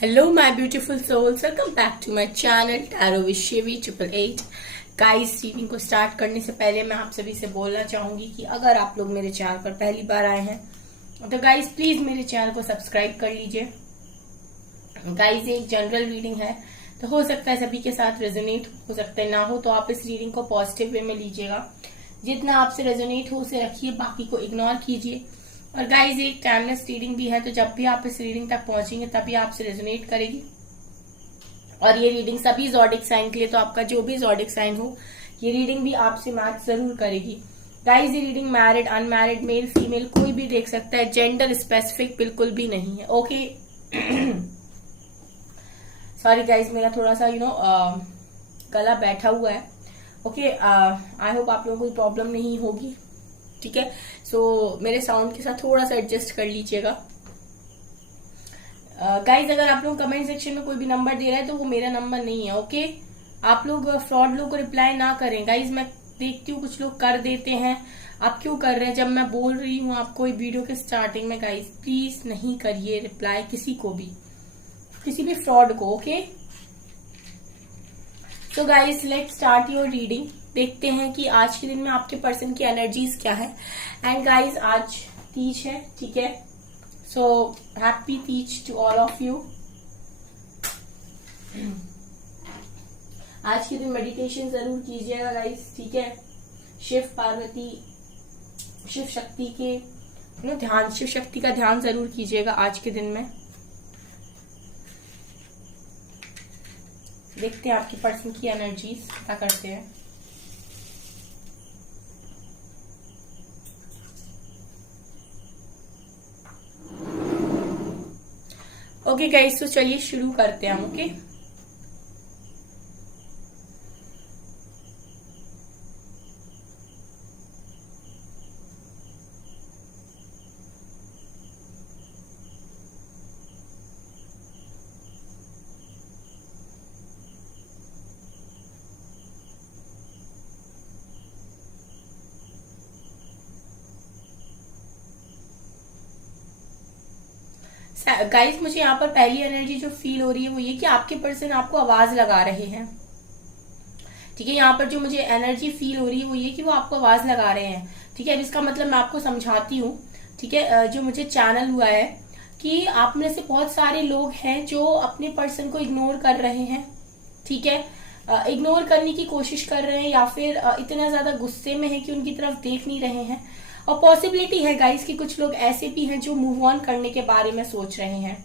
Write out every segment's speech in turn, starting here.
Hello my beautiful souls, welcome back to my channel Tarot with Shivi 888। Guys, reading को start करने से पहले मैं आप सभी से बोलना चाहूंगी कि अगर आप लोग मेरे चैनल पर पहली बार आए हैं तो गाइस प्लीज मेरे चैनल को सब्सक्राइब कर लीजिए। गाइस, ये एक जनरल रीडिंग है तो हो सकता है सभी के साथ रेजोनेट, हो सकता है ना हो, तो आप इस रीडिंग को पॉजिटिव वे में लीजिएगा। जितना आपसे रेजोनेट हो उसे रखिए, बाकी को इग्नोर कीजिए। और गाइज, एक टाइमलेस रीडिंग भी है, तो जब भी आप इस रीडिंग तक पहुंचेंगे तभी आपसे रेजोनेट करेगी। और ये रीडिंग सभी ज़ोडिक साइन के लिए, तो आपका जो भी ज़ोडिक साइन हो ये रीडिंग भी आपसे मैच जरूर करेगी। गाइज, ये reading married, unmarried, male female कोई भी देख सकता है, जेंडर स्पेसिफिक बिल्कुल भी नहीं है। ओके सॉरी गाइज, मेरा थोड़ा सा गला बैठा हुआ है। ओके, आई होप आप लोगों को कोई प्रॉब्लम नहीं होगी। ठीक है, सो मेरे साउंड के साथ थोड़ा सा एडजस्ट कर लीजिएगा। गाइज, अगर आप लोग कमेंट सेक्शन में कोई भी नंबर दे रहा है तो वो मेरा नंबर नहीं है। ओके, आप लोग फ्रॉड लोग को रिप्लाई ना करें। गाइज, मैं देखती हूँ कुछ लोग कर देते हैं, आप क्यों कर रहे हैं? जब मैं बोल रही हूँ आपको वीडियो के स्टार्टिंग में, गाइज प्लीज नहीं करिए रिप्लाई किसी को भी, किसी भी फ्रॉड को। ओके, तो guys let's start your reading. देखते हैं कि आज के दिन में आपके पर्सन की एनर्जीज क्या है। एंड गाइज, आज तीज है, ठीक है, so happy Teej to all of you. आज के दिन मेडिटेशन जरूर कीजिएगा गाइज, ठीक है। शिव पार्वती, शिव शक्ति के ध्यान, शिव शक्ति का ध्यान जरूर कीजिएगा आज के दिन में। देखते हैं आपके पर्सन की एनर्जीज क्या करते हैं। ओके गाइस, तो चलिए शुरू करते हैं हम। ओके, गाइस, मुझे यहाँ पर पहली एनर्जी जो फील हो रही है वो ये कि आपके पर्सन आपको आवाज लगा रहे हैं। ठीक है, यहाँ पर जो मुझे एनर्जी फील हो रही है वो ये कि वो आपको आवाज लगा रहे हैं। ठीक है, अब इसका मतलब मैं आपको समझाती हूँ। ठीक है, जो मुझे चैनल हुआ है कि आप में से बहुत सारे लोग हैं जो अपने पर्सन को इग्नोर कर रहे हैं। ठीक है, इग्नोर करने की कोशिश कर रहे हैं या फिर इतना ज्यादा गुस्से में है कि उनकी तरफ देख नहीं रहे हैं। और पॉसिबिलिटी है गाइस कि कुछ लोग ऐसे भी हैं जो मूव ऑन करने के बारे में सोच रहे हैं।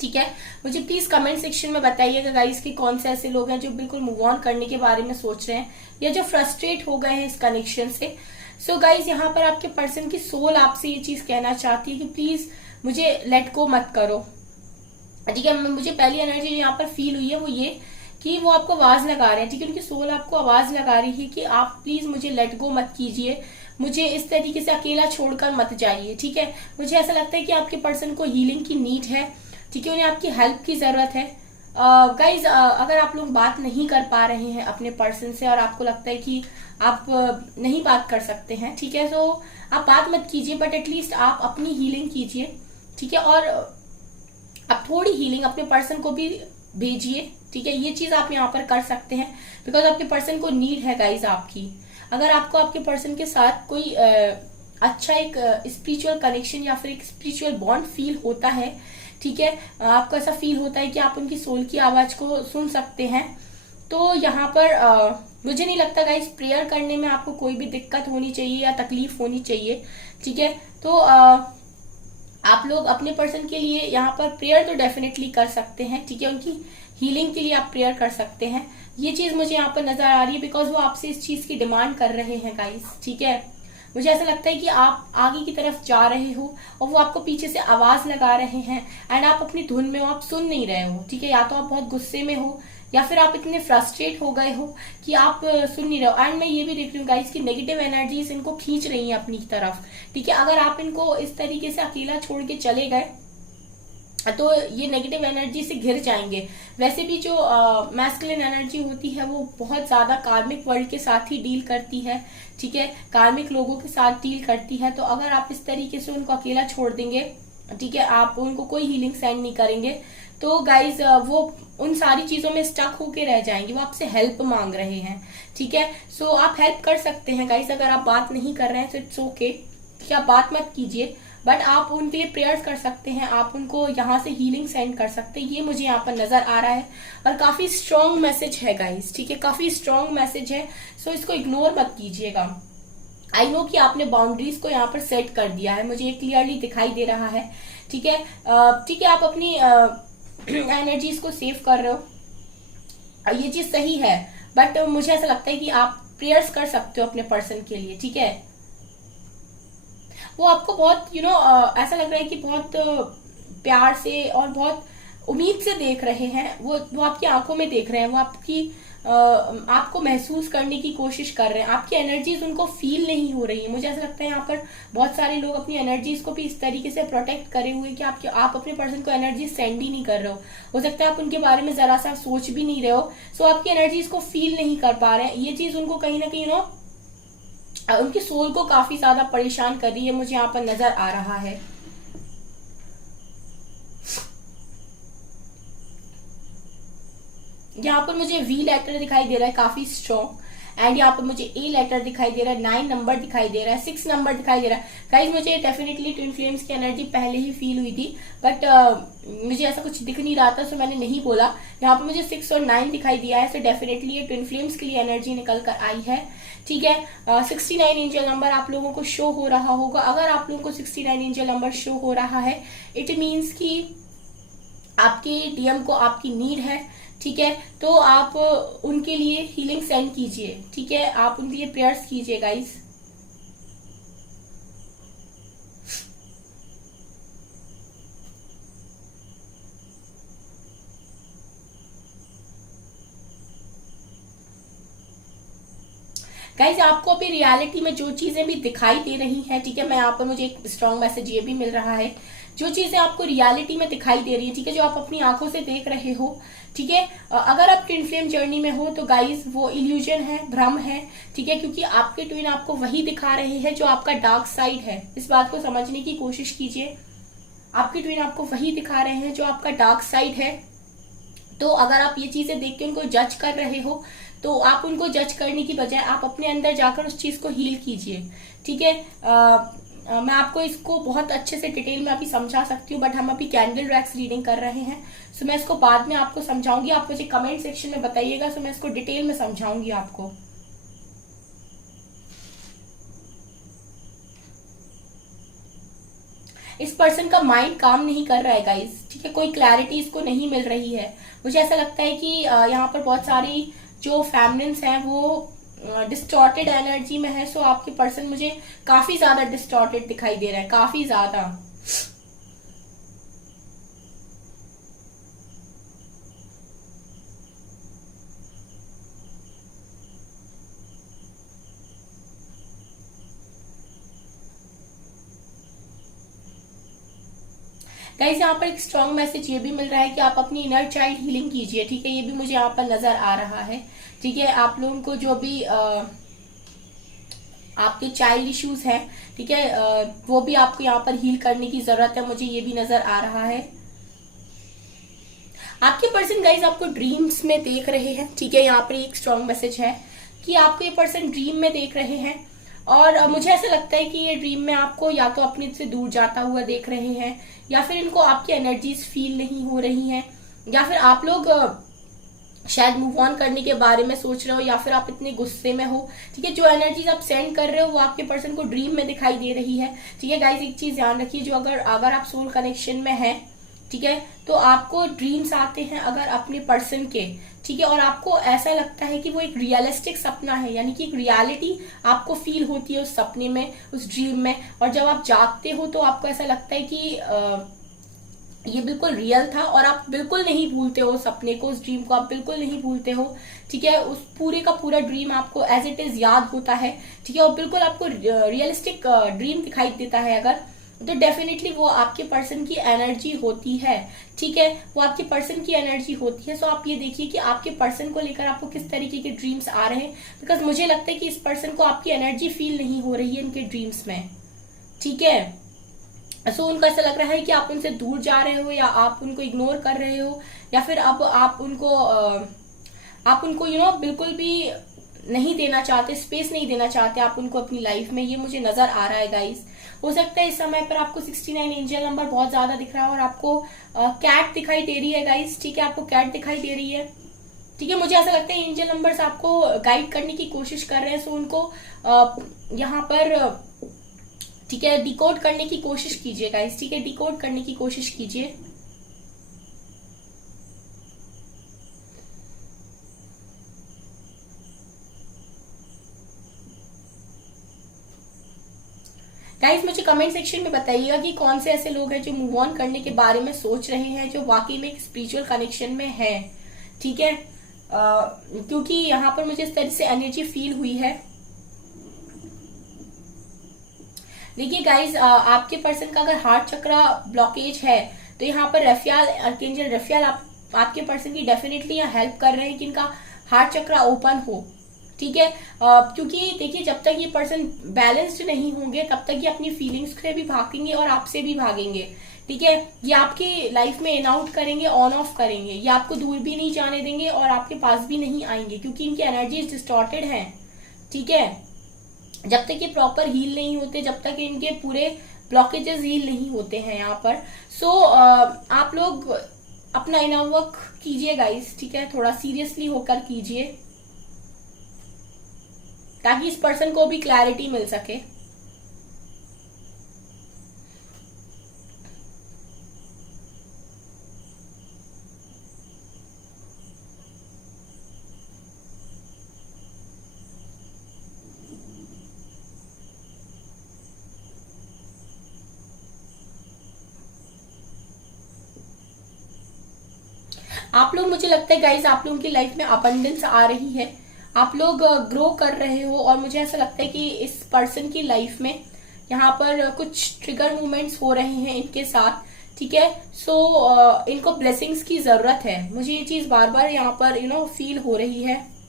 ठीक है, मुझे प्लीज कमेंट सेक्शन में बताइएगा गाइस कि कौन से ऐसे लोग हैं जो बिल्कुल मूव ऑन करने के बारे में सोच रहे हैं या जो फ्रस्ट्रेट हो गए हैं इस कनेक्शन से। सो गाइस, यहाँ पर आपके पर्सन की सोल आपसे ये चीज कहना चाहती है कि प्लीज मुझे लेट गो मत करो। ठीक है, मुझे पहली एनर्जी यहाँ पर फील हुई है वो ये कि वो आपको आवाज लगा रहे हैं। ठीक है, उनकी सोल आपको आवाज लगा रही है कि आप प्लीज मुझे लेट गो मत कीजिए, मुझे इस तरीके से अकेला छोड़कर मत जाइए। ठीक है, मुझे ऐसा लगता है कि आपके पर्सन को हीलिंग की नीड है। ठीक है, उन्हें आपकी हेल्प की जरूरत है। गाइज, अगर आप लोग बात नहीं कर पा रहे हैं अपने पर्सन से और आपको लगता है कि आप नहीं बात कर सकते हैं, ठीक है, तो आप बात मत कीजिए, बट एटलीस्ट आप अपनी हीलिंग कीजिए। ठीक है, और आप थोड़ी हीलिंग अपने पर्सन को भी भेजिए। ठीक है, ये चीज आप यहाँ पर कर सकते हैं बिकॉज आपके पर्सन को नीड है गाइज आपकी। अगर आपको आपके पर्सन के साथ कोई अच्छा एक स्पिरिचुअल कनेक्शन या फिर एक स्पिरिचुअल बॉन्ड फील होता है, ठीक है, आपको ऐसा फील होता है कि आप उनकी सोल की आवाज को सुन सकते हैं, तो यहाँ पर मुझे नहीं लगता गाइस प्रेयर करने में आपको कोई भी दिक्कत होनी चाहिए या तकलीफ होनी चाहिए। ठीक है, तो आप लोग अपने पर्सन के लिए यहाँ पर प्रेयर तो डेफिनेटली कर सकते हैं। ठीक है, उनकी हीलिंग के लिए आप प्रेयर कर सकते हैं। ये चीज मुझे यहाँ पर नजर आ रही है बिकॉज वो आपसे इस चीज की डिमांड कर रहे हैं गाइस। ठीक है, मुझे ऐसा लगता है कि आप आगे की तरफ जा रहे हो और वो आपको पीछे से आवाज लगा रहे हैं एंड आप अपनी धुन में हो, आप सुन नहीं रहे हो। ठीक है, या तो आप बहुत गुस्से में हो या फिर आप इतने फ्रस्ट्रेट हो गए हो कि आप सुन नहीं रहे हो। एंड मैं ये भी देख रही हूँ गाइस कि नेगेटिव एनर्जीज इनको खींच रही हैं अपनी तरफ। ठीक है, अगर आप इनको इस तरीके से अकेला छोड़ के चले गए तो ये नेगेटिव एनर्जी से घिर जाएंगे। वैसे भी जो मैस्कुलिन एनर्जी होती है वो बहुत ज्यादा कार्मिक वर्ल्ड के साथ ही डील करती है। ठीक है, कार्मिक लोगों के साथ डील करती है। तो अगर आप इस तरीके से उनको अकेला छोड़ देंगे ठीक है, आप उनको कोई हीलिंग सेंड नहीं करेंगे तो गाइज वो उन सारी चीजों में स्टक होके रह जाएंगे, वो आपसे हेल्प मांग रहे हैं। ठीक है, सो आप हेल्प कर सकते हैं गाइज। अगर आप बात नहीं कर रहे हैं तो इट्स ओके, ठीक है, आप बात मत कीजिए, बट आप उनके लिए प्रेयर्स कर सकते हैं, आप उनको यहाँ से हीलिंग सेंड कर सकते हैं। ये मुझे यहाँ पर नजर आ रहा है और काफी स्ट्रॉन्ग मैसेज है गाइज। ठीक है, काफी स्ट्रॉन्ग मैसेज है, सो इसको इग्नोर मत कीजिएगा। आई नो कि आपने बाउंड्रीज को यहाँ पर सेट कर दिया है, मुझे क्लियरली दिखाई दे रहा है। ठीक है, ठीक है, आप अपनी एनर्जीज को सेव कर रहे हो, ये चीज सही है, बट मुझे ऐसा लगता है कि आप प्रेयर्स कर सकते हो अपने पर्सन के लिए। ठीक है, वो आपको बहुत ऐसा लग रहा है कि बहुत प्यार से और बहुत उम्मीद से देख रहे हैं, वो आपकी आंखों में देख रहे हैं, वो आपको महसूस करने की कोशिश कर रहे हैं। आपकी एनर्जीज उनको फील नहीं हो रही है। मुझे ऐसा लगता है यहाँ पर बहुत सारे लोग अपनी एनर्जीज को भी इस तरीके से प्रोटेक्ट करे हुए कि आप अपने पर्सन को एनर्जी सेंड ही नहीं कर रहे हो सकता है आप उनके बारे में जरा सा सोच भी नहीं रहे हो, सो आपकी एनर्जीज को फील नहीं कर पा रहे हैं। ये चीज उनको कहीं ना कहीं उनकी सोल को काफी ज्यादा परेशान कर रही है, मुझे यहाँ पर नजर आ रहा है। यहाँ पर मुझे वी लेटर दिखाई दे रहा है काफी स्ट्रॉन्ग, एंड यहाँ पर मुझे ए लेटर दिखाई दे रहा है, 9 नंबर दिखाई दे रहा है, 6 नंबर दिखाई दे रहा है। गाइज मुझे डेफिनेटली ट्विन फ्लेम्स की एनर्जी पहले ही फील हुई थी, बट मुझे ऐसा कुछ दिख नहीं रहा था, सो मैंने नहीं बोला। यहाँ पर मुझे 6 और 9 दिखाई दिया है, सो डेफिनेटली ये ट्विन फ्लेम्स के लिए एनर्जी निकल कर आई है। ठीक है, 69 एंजल नंबर आप लोगों को शो हो रहा होगा। अगर आप लोगों को 69 एंजल नंबर शो हो रहा है, इट मीन्स कि आपके डीएम को आपकी नीड है। ठीक है, तो आप उनके लिए हीलिंग सेंड कीजिए। ठीक है, आप उनके लिए प्रेयर्स कीजिए गाइस। गाइज आपको अभी रियलिटी में जो चीजें भी दिखाई दे रही हैं, ठीक है, मैं यहाँ पर मुझे एक स्ट्रॉन्ग मैसेज ये भी मिल रहा है, जो चीजें आपको रियलिटी में दिखाई दे रही है, ठीक है, जो आप अपनी आंखों से देख रहे हो, ठीक है, अगर आप ट्विन फ्लेम जर्नी में हो तो गाइज वो इल्यूजन है, भ्रम है। ठीक है, क्योंकि आपके ट्विन आपको वही दिखा रहे हैं जो आपका डार्क साइड है। इस बात को समझने की कोशिश कीजिए, आपके ट्विन आपको वही दिखा रहे हैं जो आपका डार्क साइड है। तो अगर आप ये चीजें देख के उनको जज कर रहे हो, तो आप उनको जज करने की बजाय आप अपने अंदर जाकर उस चीज को हील कीजिए। ठीक है, मैं आपको इसको बहुत अच्छे से डिटेल में अभी समझा सकती हूँ, बट हम अभी कैंडल रैक्स रीडिंग कर रहे हैं, सो मैं इसको बाद में आपको समझाऊंगी। आप मुझे कमेंट सेक्शन में बताइएगा, सो मैं इसको डिटेल में समझाऊंगी आपको। इस पर्सन का माइंड काम नहीं कर रहा है गाइस। ठीक है, कोई क्लैरिटी इसको नहीं मिल रही है। मुझे ऐसा लगता है कि यहाँ पर बहुत सारी जो फेमिनिन्स हैं वो डिस्टॉर्टेड एनर्जी में है, सो आपके पर्सन मुझे काफी ज्यादा डिस्टॉर्टेड दिखाई दे रहा है, काफी ज्यादा। गाइस यहाँ पर एक स्ट्रॉन्ग मैसेज ये भी मिल रहा है कि आप अपनी इनर चाइल्ड हीलिंग कीजिए। ठीक है, ये भी मुझे यहाँ पर नजर आ रहा है। ठीक है, आप लोगों को जो भी आपके चाइल्ड इश्यूज हैं, ठीक है, वो भी आपको यहाँ पर हील करने की जरूरत है, मुझे ये भी नजर आ रहा है। आपके पर्सन गाइज आपको ड्रीम्स में देख रहे हैं। ठीक है, यहाँ पर एक स्ट्रॉन्ग मैसेज है कि आपको ये पर्सन ड्रीम में देख रहे हैं, और मुझे ऐसा लगता है कि ये ड्रीम में आपको या तो अपने से दूर जाता हुआ देख रहे हैं, या फिर इनको आपकी एनर्जीज फील नहीं हो रही हैं, या फिर आप लोग शायद मूव ऑन करने के बारे में सोच रहे हो, या फिर आप इतने गुस्से में हो। ठीक है, जो एनर्जीज आप सेंड कर रहे हो वो आपके पर्सन को ड्रीम में दिखाई दे रही है। ठीक है गाइज, एक चीज ध्यान रखिए, जो अगर आप सोल कनेक्शन में है, ठीक है, तो आपको ड्रीम्स आते हैं अगर अपने पर्सन के, ठीक है, और आपको ऐसा लगता है कि वो एक रियलिस्टिक सपना है, यानी कि एक रियलिटी आपको फील होती है उस सपने में, उस ड्रीम में, और जब आप जागते हो तो आपको ऐसा लगता है कि ये बिल्कुल रियल था, और आप बिल्कुल नहीं भूलते हो उस सपने को, उस ड्रीम को आप बिल्कुल नहीं भूलते हो। ठीक है, उस पूरे का पूरा ड्रीम आपको एज इट इज याद होता है। ठीक है, और बिल्कुल आपको रियलिस्टिक ड्रीम दिखाई देता है अगर, तो डेफिनेटली वो आपके पर्सन की एनर्जी होती है। ठीक है, वो आपके पर्सन की एनर्जी होती है। सो आप ये देखिए कि आपके पर्सन को लेकर आपको किस तरीके के ड्रीम्स आ रहे हैं, बिकॉज मुझे लगता है कि इस पर्सन को आपकी एनर्जी फील नहीं हो रही है इनके ड्रीम्स में। ठीक है, सो उनको ऐसा लग रहा है कि आप उनसे दूर जा रहे हो, या आप उनको इग्नोर कर रहे हो, या फिर अब आप उनको बिल्कुल भी नहीं देना चाहते, स्पेस नहीं देना चाहते आप उनको अपनी लाइफ में। ये मुझे नजर आ रहा है गाइस। हो सकता है इस समय पर आपको 69 एंजल नंबर बहुत ज्यादा दिख रहा है, और आपको कैट दिखाई दे रही है गाइस। ठीक है, आपको कैट दिखाई दे रही है। ठीक है, मुझे ऐसा लगता है एंजल नंबर्स आपको गाइड करने की कोशिश कर रहे हैं। सो उनको यहाँ पर ठीक है डिकोड करने की कोशिश कीजिए गाइस। ठीक है, डिकोड करने की कोशिश कीजिए। गाइस मुझे कमेंट सेक्शन में बताइएगा कि कौन से ऐसे लोग हैं जो मूव ऑन करने के बारे में सोच रहे हैं, जो वाकई में एक स्पिरिचुअल कनेक्शन में है। ठीक है, क्योंकि यहाँ पर मुझे इस तरह से एनर्जी फील हुई है। देखिए गाइस, आपके पर्सन का अगर हार्ट चक्रा ब्लॉकेज है तो यहाँ पर रफियाल, आर्कएंजल रफियाल आपके पर्सन की डेफिनेटली यहाँ हेल्प कर रहे हैं कि इनका हार्ट चक्रा ओपन हो। ठीक है, क्योंकि देखिए जब तक ये पर्सन बैलेंस्ड नहीं होंगे तब तक ये अपनी फीलिंग्स से भी भागेंगे और आपसे भी भागेंगे। ठीक है, ये आपकी लाइफ में इन आउट करेंगे, ऑन ऑफ करेंगे, ये आपको दूर भी नहीं जाने देंगे और आपके पास भी नहीं आएंगे, क्योंकि इनकी एनर्जीज डिस्टॉर्टेड हैं। ठीक है, जब तक ये प्रॉपर हील नहीं होते, जब तक इनके पूरे ब्लॉकेजेस हील नहीं होते हैं यहाँ पर। सो आप लोग अपना इनर वर्क कीजिए गाइस। ठीक है, थोड़ा सीरियसली होकर कीजिए ताकि इस पर्सन को भी क्लैरिटी मिल सके। आप लोग, मुझे लगता है गाइस, आप लोगों की लाइफ में अबंडेंस आ रही है, आप लोग ग्रो कर रहे हो, और मुझे ऐसा लगता है कि इस पर्सन की लाइफ में यहाँ पर कुछ ट्रिगर मूवमेंट्स हो रहे हैं इनके साथ। ठीक है, सो इनको ब्लेसिंग्स की जरूरत है। मुझे ये चीज बार बार यहाँ पर फील हो रही है।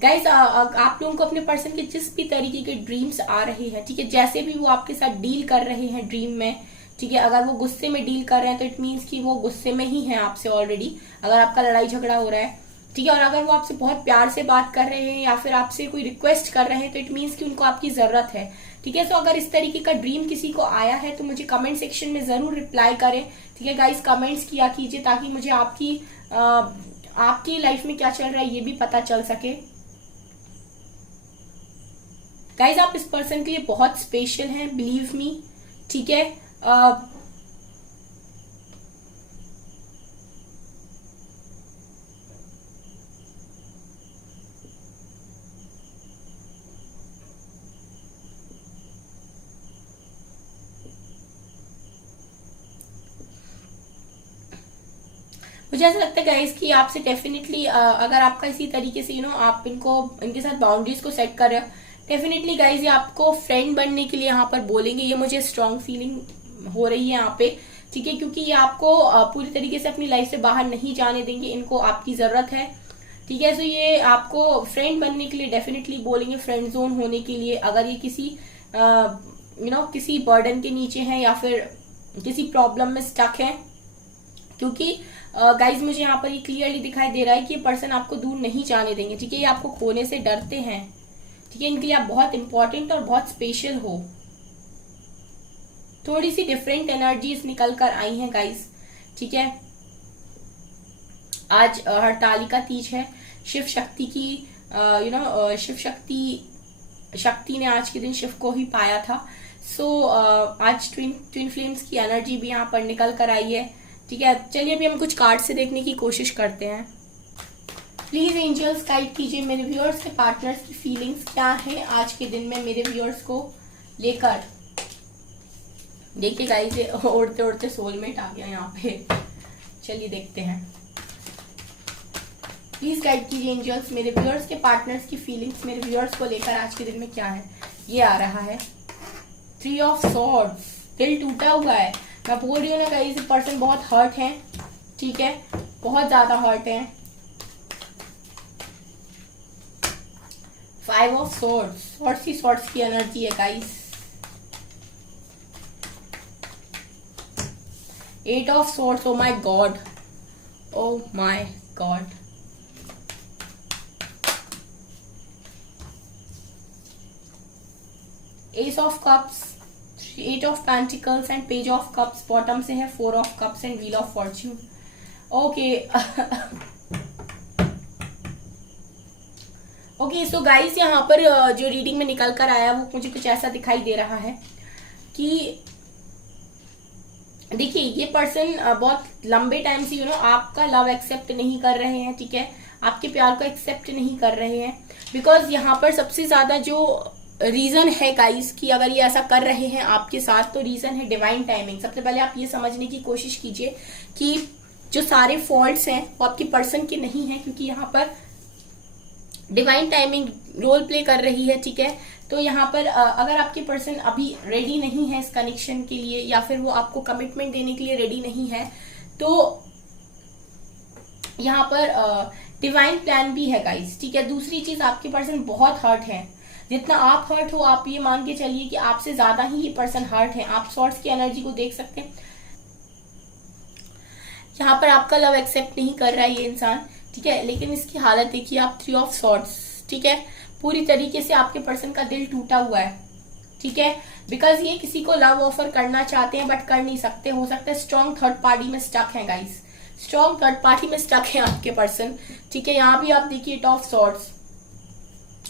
गाइज, आप लोगों को अपने पर्सन के जिस भी तरीके के ड्रीम्स आ रहे हैं, ठीक है, जैसे भी वो आपके साथ डील कर रहे हैं ड्रीम में, ठीक है, अगर वो गुस्से में डील कर रहे हैं तो इट मीन्स कि वो गुस्से में ही है आपसे ऑलरेडी, अगर आपका लड़ाई झगड़ा हो रहा है। ठीक है, और अगर वो आपसे बहुत प्यार से बात कर रहे हैं या फिर आपसे कोई रिक्वेस्ट कर रहे हैं तो इट मीन्स कि उनको आपकी जरूरत है। ठीक है, सो अगर इस तरीके का ड्रीम किसी को आया है तो मुझे कमेंट सेक्शन में जरूर रिप्लाई करें। ठीक है गाइज, कमेंट्स किया कीजिए ताकि मुझे आपकी लाइफ में क्या चल रहा है ये भी पता चल सके। गाइज, आप इस पर्सन के लिए बहुत स्पेशल हैं, बिलीव मी। ठीक है, मुझे ऐसा लगता है गाइस कि आपसे डेफिनेटली अगर आपका इसी तरीके से आप इनके साथ बाउंड्रीज को सेट कर रहे हो, डेफिनेटली गाइस ये आपको फ्रेंड बनने के लिए यहाँ पर बोलेंगे। ये मुझे स्ट्रांग फीलिंग हो रही है यहाँ पे। ठीक है, क्योंकि ये आपको पूरी तरीके से अपनी लाइफ से बाहर नहीं जाने देंगे, इनको आपकी जरूरत है। ठीक है, सो ये आपको फ्रेंड बनने के लिए डेफिनेटली बोलेंगे, फ्रेंड जोन होने के लिए। अगर ये किसी बर्डन के नीचे है या फिर किसी प्रॉब्लम में स्टक है, क्योंकि गाइज मुझे यहाँ पर ये क्लियरली दिखाई दे रहा है कि ये पर्सन आपको दूर नहीं जाने देंगे। ठीक है, ये आपको खोने से डरते हैं। ठीक है, इनके लिए आप बहुत इंपॉर्टेंट और बहुत स्पेशल हो। थोड़ी सी डिफरेंट एनर्जीज निकल कर आई हैं गाइज। ठीक है, आज हरतालिका तीज है, शिव शक्ति की शिव शक्ति ने आज के दिन शिव को ही पाया था। सो आज ट्विन फ्लेम्स की एनर्जी भी यहाँ पर निकल कर आई है। ठीक है, चलिए अभी हम कुछ कार्ड से देखने की कोशिश करते हैं। प्लीज एंजल्स गाइड कीजिए मेरे व्यूअर्स के पार्टनर्स की फीलिंग्स क्या है आज के दिन में मेरे व्यूअर्स को लेकर। देखिए गाइस, उड़ते उड़ते सोलमेट आ गया यहाँ पे। चलिए देखते हैं। प्लीज गाइड कीजिए एंजल्स मेरे व्यूअर्स के पार्टनर्स की फीलिंग्स मेरे व्यूअर्स को लेकर आज के दिन में क्या है। ये आ रहा है 3 ऑफ सॉर्ड्स। दिल टूटा हुआ है। मैं बोल रही हूँ ना गाइस, पर्सन बहुत हर्ट है, ठीक है, बहुत ज्यादा हर्ट है। 5 ऑफ सॉर्ड्स, सॉर्ड्स की एनर्जी है guys. 8 of swords, oh my God, oh my God. S of cups, 8 of pentacles and page of cups, bottom से है 4 of cups and wheel of Fortune. Okay okay, so guys यहाँ पर जो reading में निकल कर आया वो मुझे कुछ ऐसा दिखाई दे रहा है कि देखिए ये पर्सन बहुत लंबे टाइम से आपका लव एक्सेप्ट नहीं कर रहे हैं, ठीक है, आपके प्यार को एक्सेप्ट नहीं कर रहे हैं। बिकॉज यहाँ पर सबसे ज्यादा जो रीजन है गाइस कि अगर ये ऐसा कर रहे हैं आपके साथ, तो रीजन है डिवाइन टाइमिंग। सबसे पहले आप ये समझने की कोशिश कीजिए कि जो सारे फॉल्ट्स हैं वो आपके पर्सन के नहीं है, क्योंकि यहाँ पर डिवाइन टाइमिंग रोल प्ले कर रही है, ठीक है। तो यहाँ पर अगर आपके पर्सन अभी रेडी नहीं है इस कनेक्शन के लिए, या फिर वो आपको कमिटमेंट देने के लिए रेडी नहीं है, तो यहाँ पर डिवाइन प्लान भी है गाइस, ठीक है। दूसरी चीज, आपके पर्सन बहुत हर्ट है। जितना आप हर्ट हो, आप ये मान के चलिए कि आपसे ज्यादा ही ये पर्सन हर्ट है। आप सॉर्ड्स की एनर्जी को देख सकते हैं, यहाँ पर आपका लव एक्सेप्ट नहीं कर रहा है ये इंसान, ठीक है। लेकिन इसकी हालत देखिए आप, 3 ऑफ सॉर्ड्स, ठीक है, पूरी तरीके से आपके पर्सन का दिल टूटा हुआ है, ठीक है। बिकॉज ये किसी को लव ऑफर करना चाहते हैं बट कर नहीं सकते। हो सकता है स्ट्रॉन्ग थर्ड पार्टी में स्टक है गाइस, स्ट्रॉन्ग थर्ड पार्टी में स्टक है आपके पर्सन, ठीक है। यहाँ भी आप देखिए 8 ऑफ सॉर्ड्स,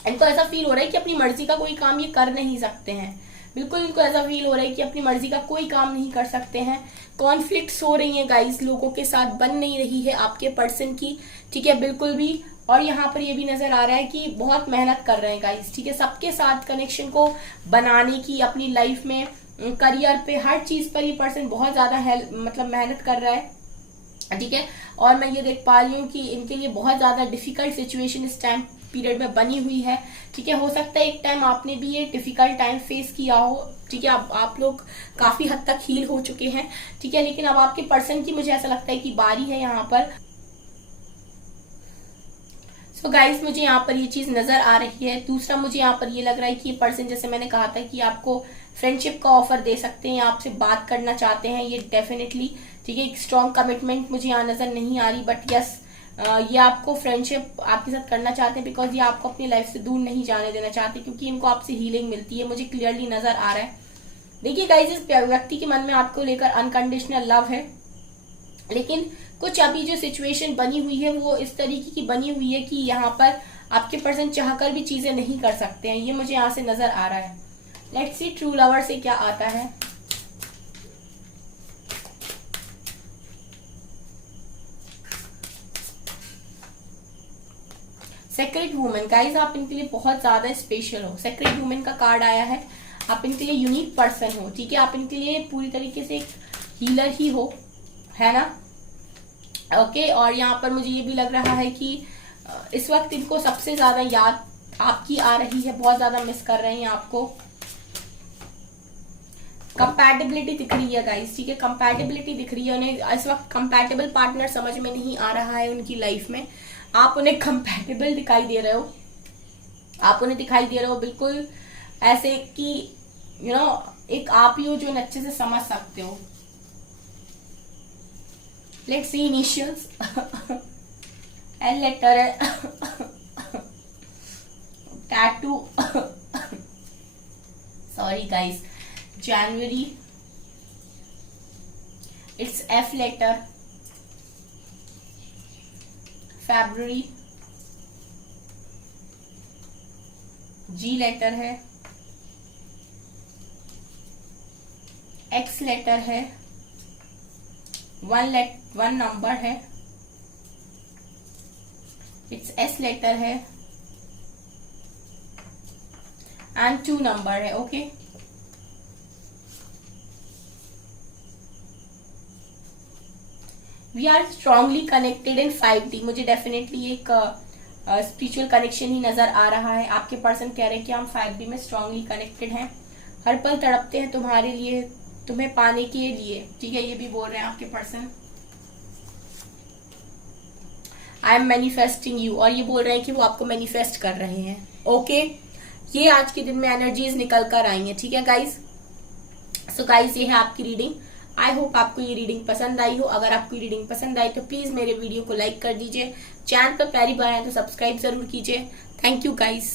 इनको ऐसा फील हो रहा है कि अपनी मर्जी का कोई काम ये कर नहीं सकते हैं। बिल्कुल इनको ऐसा फील हो रहा है कि अपनी मर्जी का कोई काम नहीं कर सकते हैं। कॉन्फ्लिक्ट्स हो रही हैं गाइस, लोगों के साथ बन नहीं रही है आपके पर्सन की, ठीक है, बिल्कुल भी। और यहाँ पर ये भी नजर आ रहा है कि बहुत मेहनत कर रहे हैं गाइस, ठीक है, सबके साथ कनेक्शन को बनाने की, अपनी लाइफ में, करियर पे, हर चीज पर ये पर्सन बहुत ज्यादा मतलब मेहनत कर रहा है, ठीक है। और मैं ये देख पा रही हूँ कि इनके लिए बहुत ज्यादा डिफिकल्ट सिचुएशन इस टाइम पीरियड में बनी हुई है, ठीक है। हो सकता है एक टाइम आपने भी ये डिफिकल्ट टाइम फेस किया हो, ठीक है। अब आप लोग काफी हद तक हील हो चुके हैं, ठीक है। लेकिन अब आपके पर्सन की मुझे ऐसा लगता है कि बारी है यहाँ पर। सो गाइस, मुझे यहाँ पर ये चीज नजर आ रही है। दूसरा मुझे यहाँ पर ये लग रहा है कि ये पर्सन, जैसे मैंने कहा था कि आपको फ्रेंडशिप का ऑफर दे सकते हैं, आपसे बात करना चाहते हैं ये डेफिनेटली, ठीक है। एक स्ट्रॉन्ग कमिटमेंट मुझे यहाँ नजर नहीं आ रही, बट यस, ये आपको फ्रेंडशिप आपके साथ करना चाहते हैं, बिकॉज ये आपको अपनी लाइफ से दूर नहीं जाने देना चाहते, क्योंकि इनको आपसे हीलिंग मिलती है, मुझे क्लियरली नजर आ रहा है। देखिए गाइस, इस व्यक्ति के मन में आपको लेकर अनकंडीशनल लव है, लेकिन कुछ अभी जो सिचुएशन बनी हुई है वो इस तरीके की बनी हुई है कि यहाँ पर आपके पर्सन चाहकर भी चीजें नहीं कर सकते हैं, ये मुझे यहाँ से नजर आ रहा है। लेट्स सी ट्रू लवर से क्या आता है। सेक्रेट वुमेन, गाइज आप इनके लिए बहुत ज्यादा स्पेशल हो। सेक्रेट वुमेन का कार्ड आया है, आप इनके लिए यूनिक पर्सन हो, ठीक है। आप इनके लिए पूरी तरीके से एक हीलर ही हो, है ना, ओके। और यहाँ पर मुझे ये भी लग रहा है कि इस वक्त इनको सबसे ज्यादा याद आपकी आ रही है, बहुत ज्यादा मिस कर रहे हैं आपको। कंपैटिबिलिटी दिख रही है गाइस, ठीक है, कंपैटिबिलिटी दिख रही है उन्हें। इस वक्त कंपैटिबल पार्टनर समझ में नहीं आ रहा है उनकी लाइफ में। आप उन्हें कंपैटिबल दिखाई दे रहे हो, आप उन्हें दिखाई दे रहे हो बिल्कुल ऐसे कि एक आप ही हो जो अच्छे से समझ सकते हो। Let's see initials. L letter है, टैटू, सॉरी गाइस, जनवरी, इट्स एफ लेटर, फरवरी, जी लेटर है, एक्स लेटर है, वन नंबर है, इट्स एस लेटर है एंड 2 नंबर है, okay. We are strongly connected in 5D। मुझे डेफिनेटली एक स्पिरिचुअल कनेक्शन ही नजर आ रहा है। आपके पर्सन कह रहे हैं कि हम 5D में स्ट्रांगली कनेक्टेड हैं, हर पल तड़पते हैं तुम्हारे लिए, तुम्हें पाने के लिए, ठीक है, ये भी बोल रहे हैं आपके person. I am manifesting you, और ये बोल रहे हैं कि वो आपको मैनिफेस्ट कर रहे हैं। ओके, ये आज के दिन में एनर्जीज निकल कर आई हैं, ठीक है गाइज। सो गाइज, ये है आपकी रीडिंग। आई होप आपको ये रीडिंग पसंद आई हो। अगर आपको ये रीडिंग पसंद आई तो प्लीज मेरे वीडियो को लाइक कर दीजिए। चैनल पर पहली बार आए तो सब्सक्राइब जरूर कीजिए। Thank you guys.